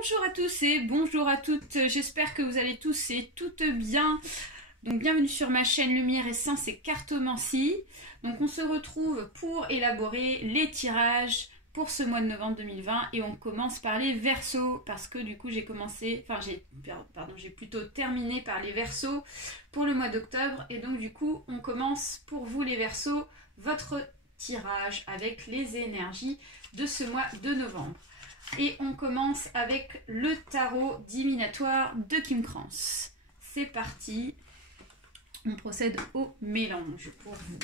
Bonjour à tous et bonjour à toutes, j'espère que vous allez tous et toutes bien. Donc bienvenue sur ma chaîne Lumière Essence et Cartomancie. Donc on se retrouve pour élaborer les tirages pour ce mois de novembre 2020 et on commence par les Verseaux parce que du coup j'ai plutôt terminé par les Verseaux pour le mois d'octobre et donc du coup on commence pour vous les Verseaux votre tirage avec les énergies de ce mois de novembre. Et on commence avec le tarot divinatoire de Kim Krans. C'est parti. On procède au mélange pour vous.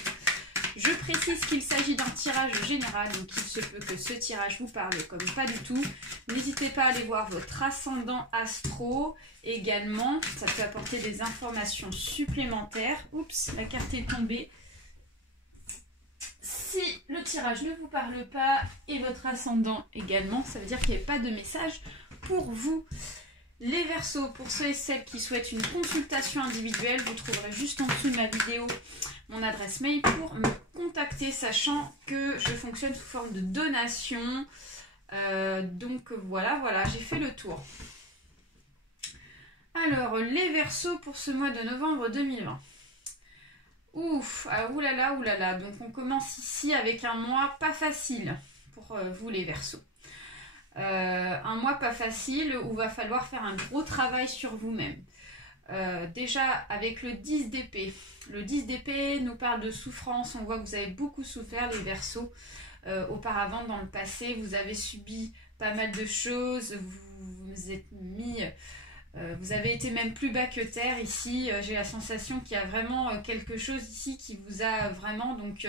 Je précise qu'il s'agit d'un tirage général, donc il se peut que ce tirage vous parle comme pas du tout. N'hésitez pas à aller voir votre ascendant astro également. Ça peut apporter des informations supplémentaires. Oups, la carte est tombée. Si le tirage ne vous parle pas et votre ascendant également, ça veut dire qu'il n'y a pas de message pour vous. Les Verseaux, pour ceux et celles qui souhaitent une consultation individuelle, vous trouverez juste en dessous de ma vidéo mon adresse mail pour me contacter, sachant que je fonctionne sous forme de donation. Donc voilà, j'ai fait le tour. Alors, les Verseaux pour ce mois de novembre 2020. Ouf, ah, oulala, donc on commence ici avec un mois pas facile pour vous les Verseaux. Un mois pas facile où va falloir faire un gros travail sur vous-même. Déjà avec le 10 d'épée. Le 10 d'épée nous parle de souffrance, on voit que vous avez beaucoup souffert les Verseaux. Auparavant dans le passé, vous avez subi pas mal de choses, vous vous êtes mis... vous avez été même plus bas que terre ici. J'ai la sensation qu'il y a vraiment quelque chose ici qui vous a vraiment donc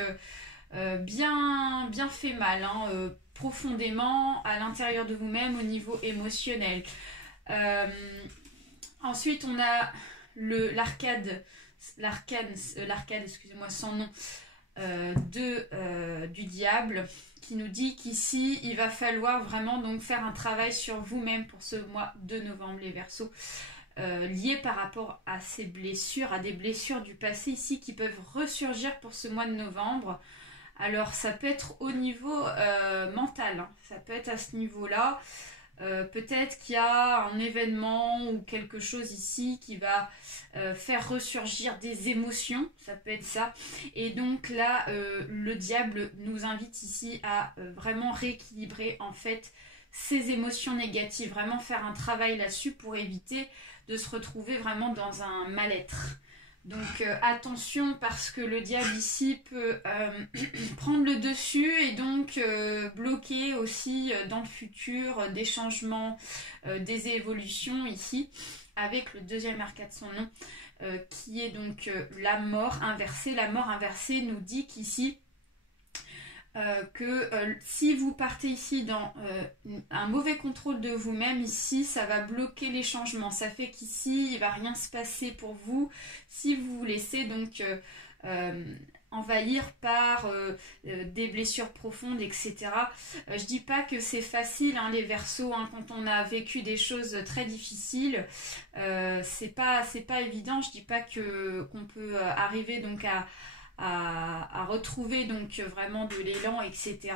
bien fait mal, hein, profondément à l'intérieur de vous-même au niveau émotionnel. Ensuite, on a l'arcade, excusez-moi, sans nom, du diable, qui nous dit qu'ici il va falloir vraiment donc faire un travail sur vous-même pour ce mois de novembre les Verseaux, liés par rapport à ces blessures, à des blessures du passé ici qui peuvent ressurgir pour ce mois de novembre. Alors ça peut être au niveau mental, hein. Ça peut être à ce niveau-là. Peut-être qu'il y a un événement ou quelque chose ici qui va faire ressurgir des émotions, ça peut être ça. Et donc là, le diable nous invite ici à vraiment rééquilibrer en fait ces émotions négatives, vraiment faire un travail là-dessus pour éviter de se retrouver vraiment dans un mal-être. Donc attention parce que le diable ici peut prendre le dessus et donc bloquer aussi dans le futur des changements, des évolutions ici avec le deuxième arcade de son nom qui est donc la mort inversée. La mort inversée nous dit qu'ici si vous partez ici dans un mauvais contrôle de vous-même, ici ça va bloquer les changements, ça fait qu'ici il ne va rien se passer pour vous si vous vous laissez donc envahir par des blessures profondes, etc. Je dis pas que c'est facile, hein, les Verseaux, hein, quand on a vécu des choses très difficiles, c'est pas évident. Je dis pas qu'on peut arriver donc à retrouver donc vraiment de l'élan, etc.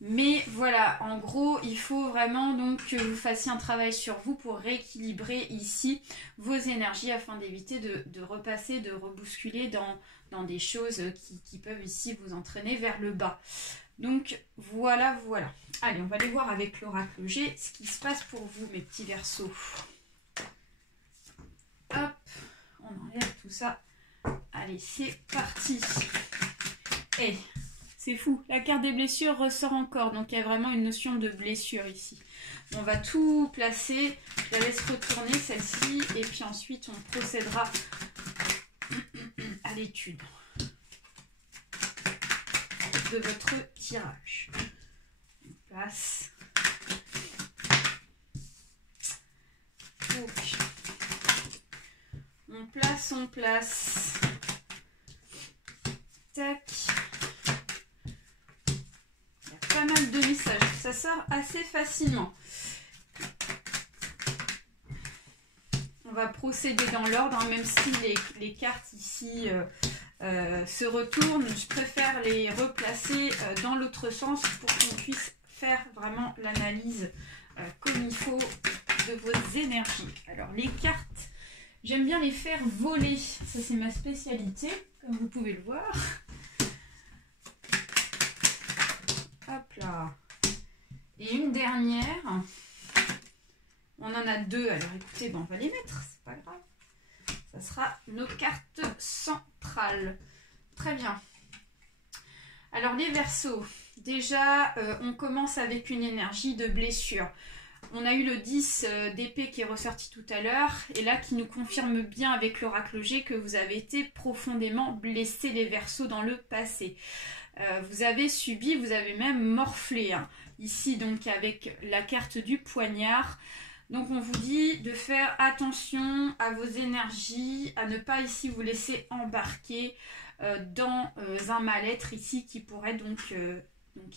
Mais voilà, en gros, il faut vraiment donc que vous fassiez un travail sur vous pour rééquilibrer ici vos énergies afin d'éviter de repasser, de rebousculer dans des choses qui peuvent ici vous entraîner vers le bas. Donc voilà. Allez, on va aller voir avec l'oracle G ce qui se passe pour vous, mes petits Verseaux. Hop, on enlève tout ça. Allez, c'est parti. Et c'est fou, la carte des blessures ressort encore, donc il y a vraiment une notion de blessure ici. On va tout placer, je la laisse retourner celle-ci, et puis ensuite on procédera à l'étude de votre tirage. On place. Donc, on place. Tac. Il y a pas mal de messages. Ça sort assez facilement. On va procéder dans l'ordre, hein, même si les cartes ici se retournent. Je préfère les replacer dans l'autre sens pour qu'on puisse faire vraiment l'analyse comme il faut de vos énergies. Alors les cartes, j'aime bien les faire voler. Ça c'est ma spécialité, comme vous pouvez le voir. Hop là. Et une dernière. On en a deux, alors écoutez, bon, on va les mettre, c'est pas grave. Ça sera nos cartes centrales. Très bien. Alors les Verseaux, déjà on commence avec une énergie de blessure. On a eu le 10 d'épée qui est ressorti tout à l'heure et là qui nous confirme bien avec l'oracle G que vous avez été profondément blessés les Verseaux dans le passé. Vous avez subi, vous avez même morflé. Hein. Ici donc avec la carte du poignard. Donc on vous dit de faire attention à vos énergies, à ne pas ici vous laisser embarquer dans un mal-être ici qui pourrait donc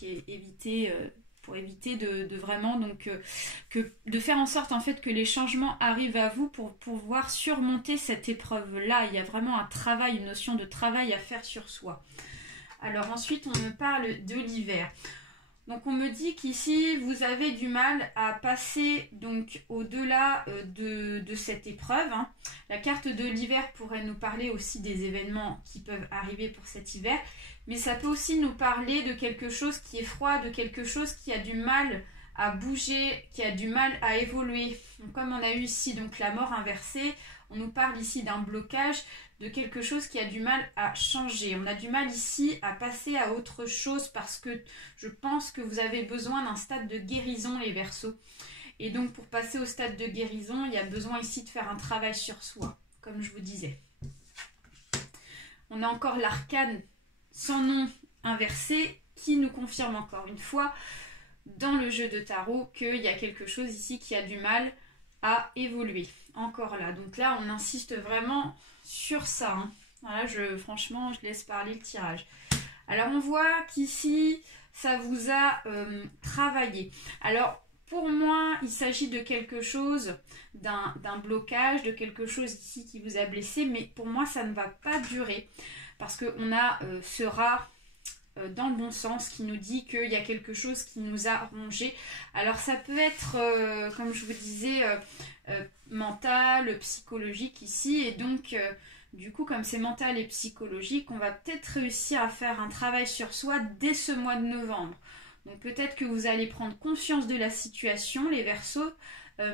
éviter, pour éviter de vraiment de faire en sorte en fait que les changements arrivent à vous pour pouvoir surmonter cette épreuve-là. Il y a vraiment un travail, une notion de travail à faire sur soi. Alors ensuite on me parle de l'hiver. Donc on me dit qu'ici vous avez du mal à passer donc au-delà de cette épreuve. Hein. La carte de l'hiver pourrait nous parler aussi des événements qui peuvent arriver pour cet hiver. Mais ça peut aussi nous parler de quelque chose qui est froid, de quelque chose qui a du mal à bouger, qui a du mal à évoluer. Donc, comme on a eu ici donc la mort inversée, on nous parle ici d'un blocage, de quelque chose qui a du mal à changer. On a du mal ici à passer à autre chose parce que je pense que vous avez besoin d'un stade de guérison les Verseaux. Et donc pour passer au stade de guérison, il y a besoin ici de faire un travail sur soi, comme je vous disais. On a encore l'arcane sans nom inversé qui nous confirme encore une fois dans le jeu de tarot qu'il y a quelque chose ici qui a du mal à évoluer. Encore là. Donc là, on insiste vraiment sur ça. Hein. Voilà, franchement, je laisse parler le tirage. Alors, on voit qu'ici, ça vous a travaillé. Alors, pour moi, il s'agit de quelque chose, d'un blocage, de quelque chose ici qui vous a blessé. Mais pour moi, ça ne va pas durer. Parce qu'on a ce rat dans le bon sens qui nous dit qu'il y a quelque chose qui nous a rongé. Alors ça peut être, comme je vous disais, mental, psychologique ici. Et donc, du coup, comme c'est mental et psychologique, on va peut-être réussir à faire un travail sur soi dès ce mois de novembre. Donc peut-être que vous allez prendre conscience de la situation, les Verseaux,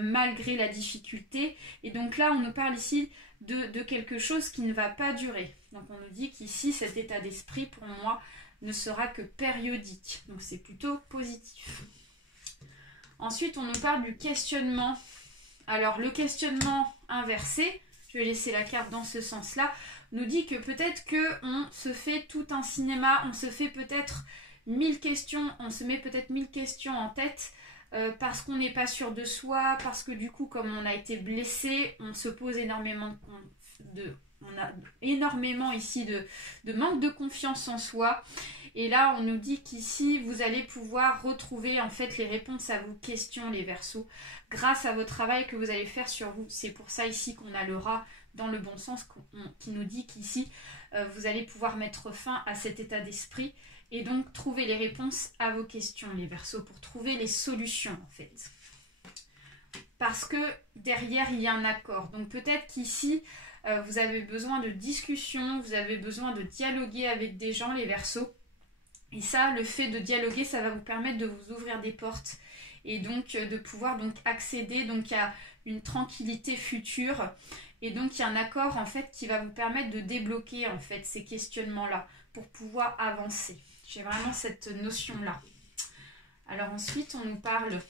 malgré la difficulté. Et donc là, on nous parle ici de quelque chose qui ne va pas durer. Donc on nous dit qu'ici, cet état d'esprit, pour moi, ne sera que périodique. Donc c'est plutôt positif. Ensuite, on nous parle du questionnement. Alors, le questionnement inversé, je vais laisser la carte dans ce sens-là, nous dit que peut-être qu'on se fait tout un cinéma, on se fait peut-être 1000 questions, on se met peut-être 1000 questions en tête parce qu'on n'est pas sûr de soi, parce que du coup, comme on a été blessé, on se pose énormément on a énormément ici de manque de confiance en soi. Et là, on nous dit qu'ici, vous allez pouvoir retrouver en fait les réponses à vos questions, les Verseaux, grâce à votre travail que vous allez faire sur vous. C'est pour ça ici qu'on a le rat dans le bon sens, qui nous dit qu'ici, vous allez pouvoir mettre fin à cet état d'esprit et donc trouver les réponses à vos questions, les Verseaux, pour trouver les solutions en fait. Parce que derrière, il y a un accord. Donc peut-être qu'ici, vous avez besoin de discussion, vous avez besoin de dialoguer avec des gens, les Verseaux. Et ça, le fait de dialoguer, ça va vous permettre de vous ouvrir des portes et donc de pouvoir donc accéder donc à une tranquillité future. Et donc, il y a un accord en fait qui va vous permettre de débloquer en fait ces questionnements-là pour pouvoir avancer. J'ai vraiment cette notion-là. Alors ensuite, on nous parle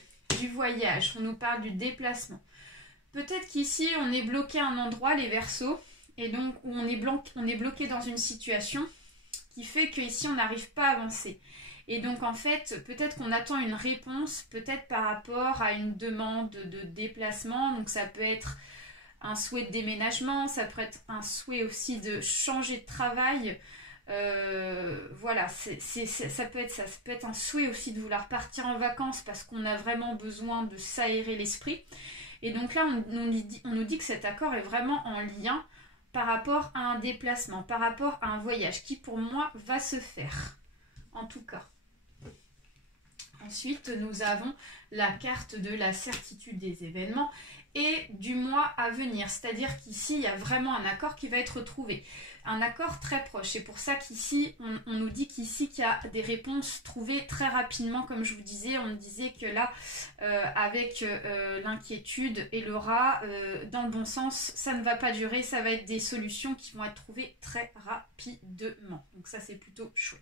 du voyage, on nous parle du déplacement. Peut-être qu'ici, on est bloqué à un endroit, les Verseaux, et donc où on est bloqué dans une situation qui fait qu'ici, on n'arrive pas à avancer. Et donc, en fait, peut-être qu'on attend une réponse, peut-être par rapport à une demande de déplacement. Donc, ça peut être un souhait de déménagement, ça peut être un souhait aussi de changer de travail. Voilà, ça peut être ça. Ça peut être un souhait aussi de vouloir partir en vacances parce qu'on a vraiment besoin de s'aérer l'esprit. Et donc là, on nous dit que cet accord est vraiment en lien par rapport à un déplacement, par rapport à un voyage qui pour moi va se faire, en tout cas. Ensuite, nous avons la carte de la certitude des événements et du mois à venir. C'est-à-dire qu'ici, il y a vraiment un accord qui va être trouvé. Un accord très proche. C'est pour ça qu'ici, on nous dit qu'ici, qu'il y a des réponses trouvées très rapidement. Comme je vous disais, on me disait que là, avec l'inquiétude et le rat, dans le bon sens, ça ne va pas durer. Ça va être des solutions qui vont être trouvées très rapidement. Donc ça, c'est plutôt chouette.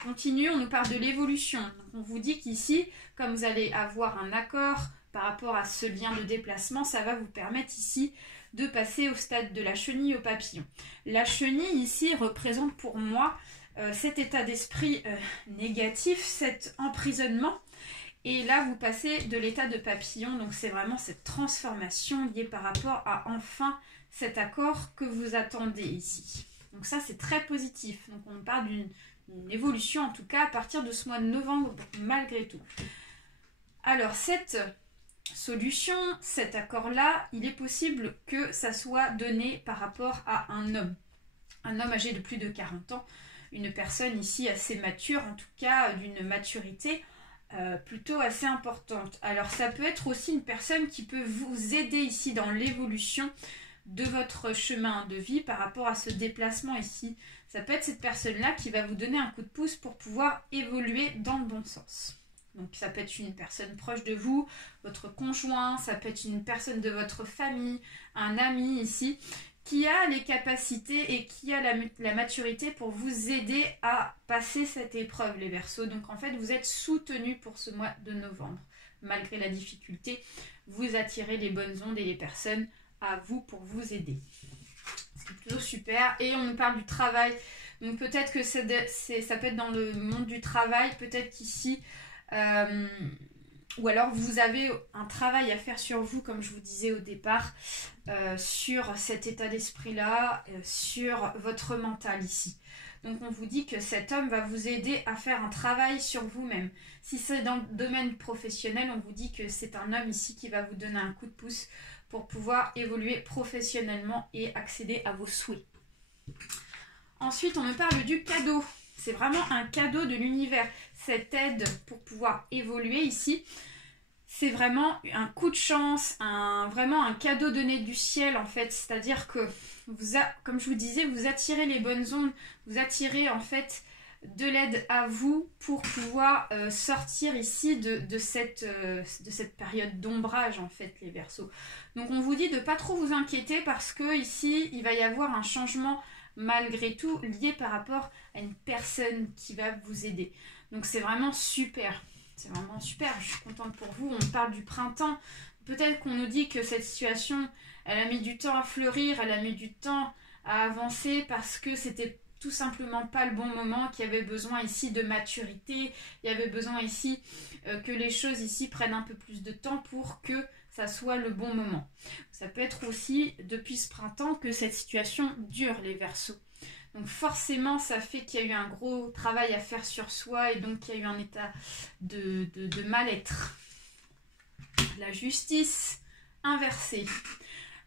On continue, on nous parle de l'évolution. On vous dit qu'ici, comme vous allez avoir un accord par rapport à ce lien de déplacement, ça va vous permettre ici de passer au stade de la chenille au papillon. La chenille ici représente pour moi cet état d'esprit négatif, cet emprisonnement. Et là, vous passez de l'état de papillon, donc c'est vraiment cette transformation liée par rapport à enfin cet accord que vous attendez ici. Donc ça, c'est très positif. Donc on parle d'une évolution, en tout cas, à partir de ce mois de novembre, malgré tout. Alors, cette solution, cet accord-là, il est possible que ça soit donné par rapport à un homme âgé de plus de 40 ans, une personne ici assez mature, en tout cas d'une maturité plutôt assez importante. Alors ça peut être aussi une personne qui peut vous aider ici dans l'évolution de votre chemin de vie par rapport à ce déplacement ici. Ça peut être cette personne-là qui va vous donner un coup de pouce pour pouvoir évoluer dans le bon sens. Donc ça peut être une personne proche de vous, votre conjoint, ça peut être une personne de votre famille, un ami ici, qui a les capacités et qui a la maturité pour vous aider à passer cette épreuve, les Verseaux. Donc en fait, vous êtes soutenus pour ce mois de novembre. Malgré la difficulté, vous attirez les bonnes ondes et les personnes à vous pour vous aider. C'est plutôt super. Et on nous parle du travail. Donc peut-être que ça peut être dans le monde du travail, peut-être qu'ici... ou alors vous avez un travail à faire sur vous, comme je vous disais au départ, sur cet état d'esprit-là, sur votre mental ici. Donc on vous dit que cet homme va vous aider à faire un travail sur vous-même. Si c'est dans le domaine professionnel, on vous dit que c'est un homme ici qui va vous donner un coup de pouce pour pouvoir évoluer professionnellement et accéder à vos souhaits. Ensuite, on me parle du cadeau. C'est vraiment un cadeau de l'univers. Cette aide pour pouvoir évoluer ici, c'est vraiment un coup de chance, vraiment un cadeau donné du ciel en fait. C'est-à-dire que, comme je vous disais, vous attirez les bonnes ondes, vous attirez en fait de l'aide à vous pour pouvoir sortir ici de cette période d'ombrage en fait, les Verseaux. Donc on vous dit de ne pas trop vous inquiéter parce que ici, il va y avoir un changement malgré tout lié par rapport à une personne qui va vous aider. Donc c'est vraiment super, c'est vraiment super, je suis contente pour vous. On parle du printemps, peut-être qu'on nous dit que cette situation, elle a mis du temps à fleurir, elle a mis du temps à avancer parce que c'était tout simplement pas le bon moment, qu'il y avait besoin ici de maturité, il y avait besoin ici que les choses ici prennent un peu plus de temps pour que ça soit le bon moment. Ça peut être aussi depuis ce printemps que cette situation dure, les Verseaux. Donc forcément, ça fait qu'il y a eu un gros travail à faire sur soi et donc il y a eu un état de mal-être. La justice inversée.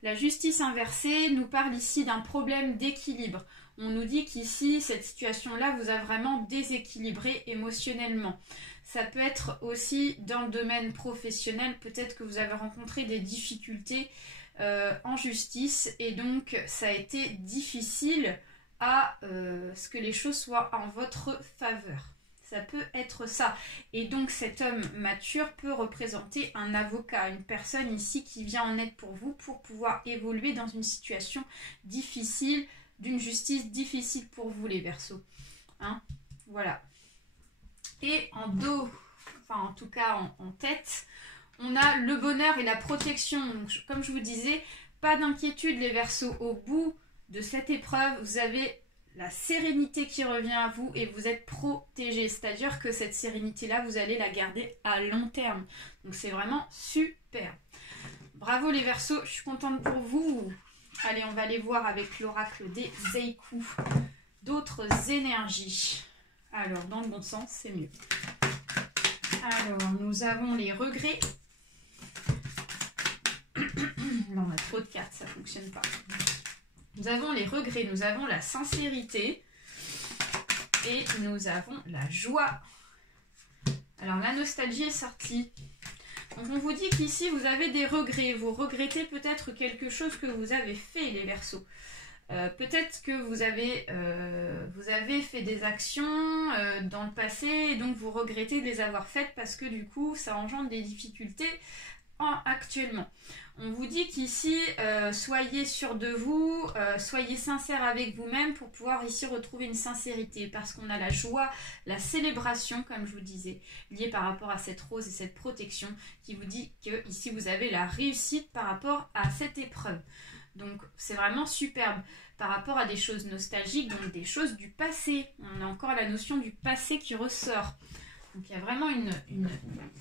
La justice inversée nous parle ici d'un problème d'équilibre. On nous dit qu'ici, cette situation-là vous a vraiment déséquilibré émotionnellement. Ça peut être aussi dans le domaine professionnel, peut-être que vous avez rencontré des difficultés en justice et donc ça a été difficile à ce que les choses soient en votre faveur. Ça peut être ça. Et donc cet homme mature peut représenter un avocat, une personne ici qui vient en aide pour vous pour pouvoir évoluer dans une situation difficile, d'une justice difficile pour vous les Verseaux. Hein, voilà. Et en dos, enfin en tout cas en tête, on a le bonheur et la protection. Donc, comme je vous disais, pas d'inquiétude les Verseaux. Au bout de cette épreuve, vous avez la sérénité qui revient à vous et vous êtes protégé. C'est-à-dire que cette sérénité-là, vous allez la garder à long terme. Donc c'est vraiment super. Bravo les Verseaux, je suis contente pour vous. Allez, on va aller voir avec l'oracle des Zeikou d'autres énergies. Alors, dans le bon sens, c'est mieux. Alors, nous avons les regrets. Non, on a trop de cartes, ça ne fonctionne pas. Nous avons les regrets, nous avons la sincérité et nous avons la joie. Alors la nostalgie est sortie. Donc on vous dit qu'ici vous avez des regrets. Vous regrettez peut-être quelque chose que vous avez fait, les Verseaux. Peut-être que vous avez fait des actions dans le passé et donc vous regrettez de les avoir faites parce que du coup ça engendre des difficultés actuellement. On vous dit qu'ici soyez sûr de vous, soyez sincère avec vous-même pour pouvoir ici retrouver une sincérité parce qu'on a la joie, la célébration comme je vous disais, liée par rapport à cette rose et cette protection qui vous dit que ici vous avez la réussite par rapport à cette épreuve. Donc c'est vraiment superbe par rapport à des choses nostalgiques, donc des choses du passé. On a encore la notion du passé qui ressort. Donc il y a vraiment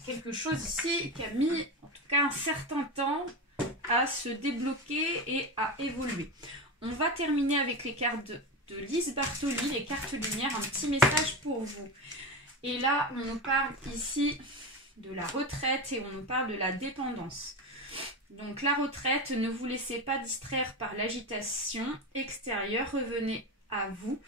quelque chose ici qui a mis en tout cas un certain temps à se débloquer et à évoluer. On va terminer avec les cartes de Lise Bartoli, les cartes lumière, un petit message pour vous. Et là on nous parle ici de la retraite et on nous parle de la dépendance. Donc la retraite, ne vous laissez pas distraire par l'agitation extérieure, revenez à vous.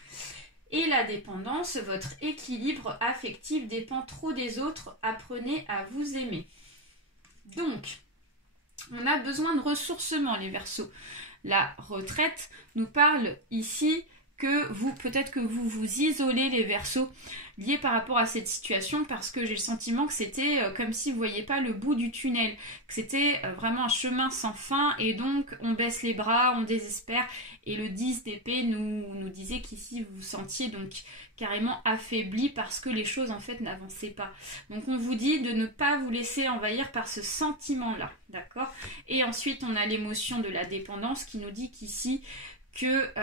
Et la dépendance, votre équilibre affectif dépend trop des autres, apprenez à vous aimer. Donc, on a besoin de ressourcement, les Verseaux. La retraite nous parle ici que peut-être que vous vous isolez, les Verseaux, liés par rapport à cette situation, parce que j'ai le sentiment que c'était comme si vous ne voyiez pas le bout du tunnel, que c'était vraiment un chemin sans fin, et donc on baisse les bras, on désespère, et le 10 d'épée nous disait qu'ici vous vous sentiez donc carrément affaibli parce que les choses en fait n'avançaient pas. Donc on vous dit de ne pas vous laisser envahir par ce sentiment-là, d'accord? Et ensuite on a l'émotion de la dépendance qui nous dit qu'ici que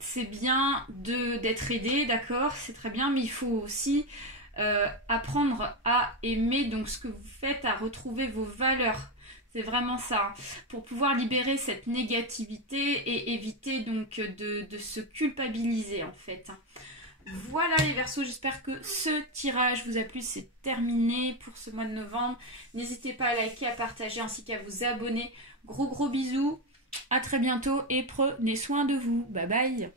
c'est bien d'être aidé, d'accord, c'est très bien, mais il faut aussi apprendre à aimer donc ce que vous faites, à retrouver vos valeurs. C'est vraiment ça, pour pouvoir libérer cette négativité et éviter donc de se culpabiliser en fait. Voilà les Verseaux, j'espère que ce tirage vous a plu, c'est terminé pour ce mois de novembre. N'hésitez pas à liker, à partager ainsi qu'à vous abonner. Gros bisous. À très bientôt et prenez soin de vous. Bye bye.